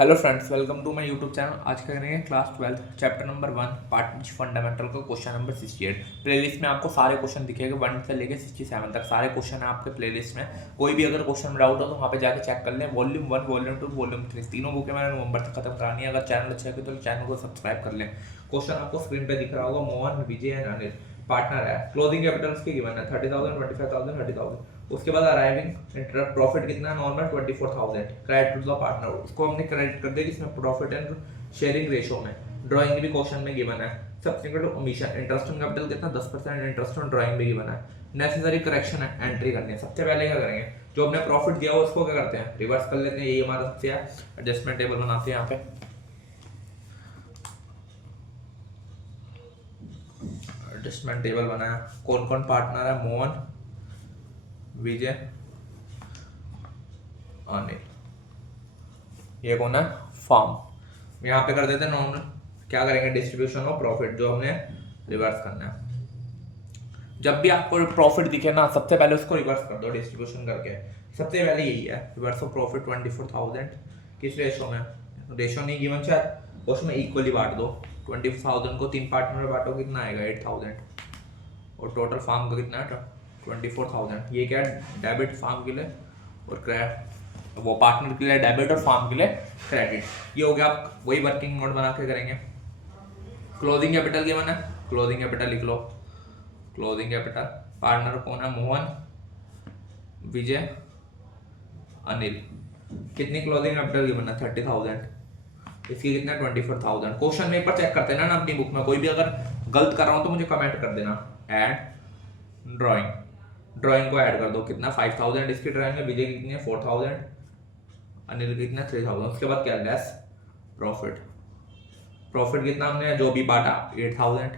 Hello friends, welcome to my YouTube channel. आज करेंगे class 12 chapter number 1 part fundamental का question number 68। Playlist में आपको सारे क्वेश्चन दिखेंगे 1 से लेकर 67 तक सारे क्वेश्चन है आपके प्लेलिस्ट में। कोई भी अगर क्वेश्चन में डाउट हो तो वहाँ पे जाके चेक कर लें। वॉल्यूम 1, वॉल्यूम 2, वॉल्यूम 3 तीनों बुकें मैंने नवंबर तक खत्म करानी है। अगर चैनल अच्छा है तो चैनल को सब्सक्राइब कर लें। क्वेश्चन आपको स्क्रीन पे दिख रहा होगा। मोहन, विजय एंड अनिल पार्टनर है। क्लोजिंग कैपिटल उसकी गिवन है 30,000, 25,000, 30,000। उसके बाद अराइविंग इंटरेस्ट प्रॉफिट कितना normal 24,000 credit to the partner. उसको हमने क्रेडिट कर दिया इसमें प्रॉफिट एंड शेयरिंग रेशो में। ड्राइंग भी क्वेश्चन में गिवन है। Subsequent omission interest on capital कितना 10% इंटरेस्ट ऑन ड्राइंग भी गिवन है। नेसेसरी करेक्शन है एंट्री करनी है। सबसे पहले क्या करेंगे, जो हमने प्रॉफिट दिया हो उसको क्या करते हैं रिवर्स कर लेते हैं। यही हमारा सबसे एडजस्टमेंट टेबल बनाते हैं। यहाँ पे एडजस्टमेंट टेबल बनाया। कौन कौन पार्टनर है, मोहन, विजय, अनिल। ये कौन है, फॉर्म। यहाँ पे कर देते हैं नॉर्मल। क्या करेंगे, डिस्ट्रीब्यूशन ऑफ प्रॉफिट जो हमने रिवर्स करना है। जब भी आपको प्रॉफिट दिखे ना सबसे पहले उसको रिवर्स कर दो डिस्ट्रीब्यूशन करके। सबसे पहले यही है रिवर्स ऑफ प्रॉफिट 24,000 किस रेशो में, रेशो नहीं गिवन शायद, उसमें इक्वली बांट दो। 20,000 को 3 पार्ट में बांटो, कितना आएगा 8,000। और टोटल फार्म का कितना है 24,000। ये क्या है, डेबिट फार्म के लिए और क्रेडिट, वो पार्टनर के लिए डेबिट और फार्म के लिए क्रेडिट। ये हो गया। आप वही वर्किंग नोट बना के करेंगे। क्लोजिंग कैपिटल गिवन है, क्लोजिंग कैपिटल लिख लो। क्लोजिंग कैपिटल पार्टनर कौन है, मोहन, विजय, अनिल। कितनी क्लोजिंग कैपिटल गिवन है 30,000। इसकी कितना 24,000। क्वेश्चन में एक बार चेक करते ना अपनी बुक में। कोई भी अगर गलत कर रहा हूं तो मुझे कमेंट कर देना। ऐड ड्राइंग को ऐड कर दो। कितना 5,000 इसकी ड्राइंग है, विजय की कितनी है 4,000, अनिल की कितना 3,000। उसके बाद क्या लेस प्रॉफिट। प्रॉफिट कितना हमने जो भी बांटा 8,000,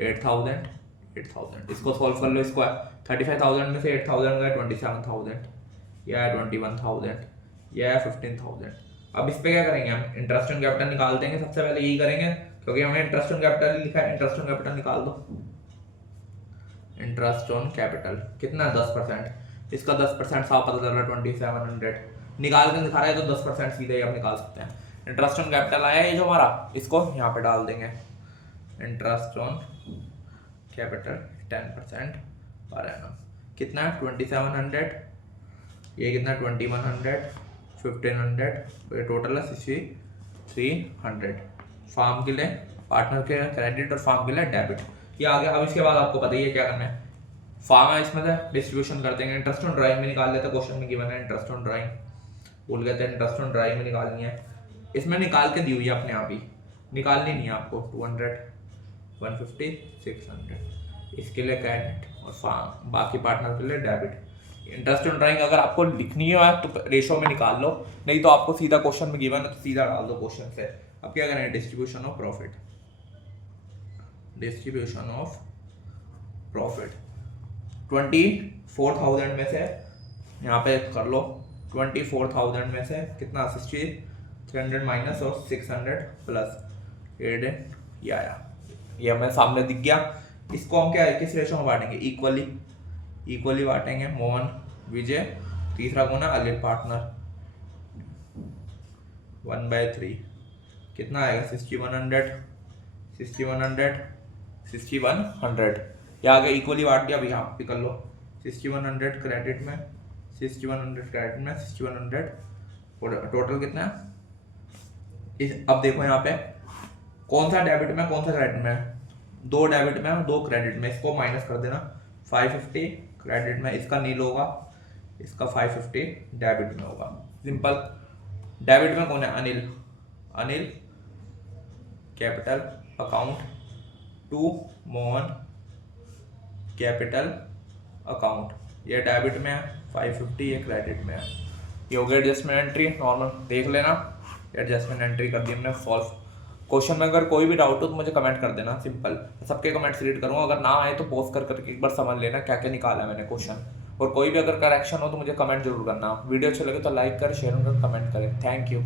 8,000, 8,000। इसको सॉल्व कर लो। इसको 35,000 में से 8,000 गया 27,000, या 21,000, या 15,000। अब इस पे क्या करेंगे, हम इंटरेस्ट ऑन कैपिटल निकाल देंगे। सबसे पहले यही करेंगे क्योंकि हमने इंटरेस्ट ऑन कैपिटल लिखा है। इंटरेस्ट ऑन कैपिटल निकाल दो। इंटरेस्ट ऑन कैपिटल कितना 10%। इसका 10% साफ पता चल रहा है 2700। निकाल के दिखा रहा है तो 10% सीधे ही आप निकाल सकते हैं। इंटरेस्ट ऑन कैपिटल आया है जो हमारा, इसको यहाँ पे डाल देंगे। Interest on capital 10% per annum कितना है 2700। ये कितना 2100, 1500, ये टोटल है 6300। फार्म के लिए पार्टनर के क्रेडिट और फार्म के लिए डेबिट। ये आ गया। अब इसके बाद आपको पता ही है क्या करना है। फार्म है, इसमें से डिस्ट्रीब्यूशन कर देंगे। इंटरेस्ट ऑन ड्राइंग में निकाल लेते हैं। क्वेश्चन में गिवन है इंटरेस्ट ऑन ड्राइंग, भूल गए थे। इंटरेस्ट ऑन ड्राइंग में निकालनी है। इसमें निकाल के दी हुई है अपने आप ही, निकालनी नहीं है आपको। 200, 150, 600 इसके लिए क्रेडिट और फार्म, बाकी पार्टनर के लिए डेबिट। इंटरेस्ट ऑन ड्राइंग अगर आपको लिखनी है तो रेशो में निकाल लो, नहीं तो आपको सीधा क्वेश्चन में गिवन है तो सीधा डाल दो क्वेश्चन से। अब क्या करें, distribution of profit. Distribution of profit 24,000 में से यहाँ पे कर लो। 24,000 में से कितना 300 माइनस और 600 प्लस 8 ये आया। ये हमें सामने दिख गया। इसको हम क्या है किस रेशो में बांटेंगे, इक्वली बांटेंगे। मोहन, विजय, तीसरा कौन है अनिल पार्टनर, 1/3 कितना आएगा 6100, 6100। या आगे इक्वली बांट दिया। अभी यहाँ पे कर लो 6100 क्रेडिट में, 6100 क्रेडिट में, 6100 टोटल कितना है। अब देखो यहाँ पे कौन सा डेबिट में कौन सा क्रेडिट में, 2 डेबिट में 2 क्रेडिट में। इसको माइनस कर देना। 550 क्रेडिट में, इसका नील होगा, इसका 550 डेबिट में होगा। सिंपल। डेबिट में कौन है Anil capital account to Mohan capital account. ये डेबिट में है 550, ये क्रेडिट में है। ये हो गया एडजस्टमेंट एंट्री। नॉर्मल देख लेना, एडजस्टमेंट एंट्री कर दी हमने सॉल्व। क्वेश्चन में अगर कोई भी डाउट हो तो मुझे कमेंट कर देना। सिंपल, सबके कमेंट्स रीड करूँगा। अगर ना आए तो पोस्ट करके एक बार समझ लेना क्या क्या निकाला मैंने क्वेश्चन। और कोई भी अगर करेक्शन हो तो मुझे कमेंट जरूर करना। वीडियो अच्छे लगे तो लाइक करें, शेयर करें, कमेंट करें। Thank you.